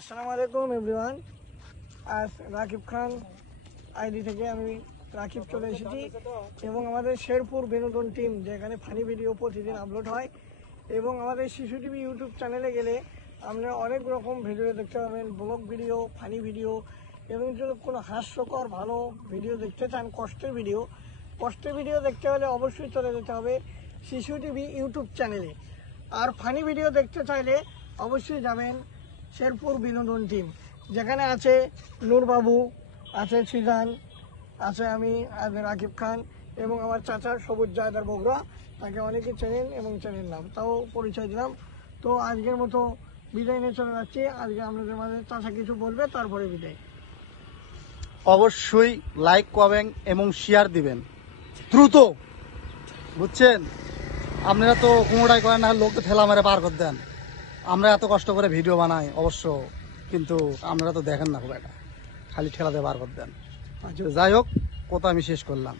আসসালামু আলাইকুম এভরিওয়ান। আজ রাকিব খান আইডি থেকে আমি রাকিব চলে এসেছি এবং আমাদের শেরপুর বিনোদন টিম যেখানে ফানি ভিডিও প্রতিদিন আপলোড হয় এবং আমাদের শিশু টিভি ইউটিউব চ্যানেলে গেলে আপনারা অনেক রকম ভিডিও দেখতে পাবেন, ব্লগ ভিডিও, ফানি ভিডিও এবং যদি কোনো হাস্যকর ভালো ভিডিও দেখতে চান, কষ্টের ভিডিও দেখতে হলে অবশ্যই চলে যেতে হবে শিশু টিভি ইউটিউব চ্যানেলে। আর ফানি ভিডিও দেখতে চাইলে অবশ্যই যাবেন শেরপুর বিনোদন টিম, যেখানে আছে নূরবাবু, আছে সিজান, আছে আমি রাকিব খান এবং আমার চাচা সবুজ জায়দার বগুড়া, তাকে অনেকে চেনেন এবং চেনেন না, তাও পরিচয় দিলাম। তো আজকের মতো বিদায় নিয়ে চলে যাচ্ছি। আজকে আপনাদের মাঝে চাচা কিছু বলবে, তারপরে বিদায়। অবশ্যই লাইক করবেন এবং শেয়ার দিবেন দ্রুত, বুঝছেন? আপনারা তো কোনোটাই করেন না, লোককে ঠেলা মেরে বার করে দেন। আমরা এত কষ্ট করে ভিডিও বানাই অবশ্য, কিন্তু আপনারা তো দেখেন না খুব একটা, খালি ঠেলা দিয়ে বার করে দেন। যাই হোক, কথা আমি শেষ করলাম।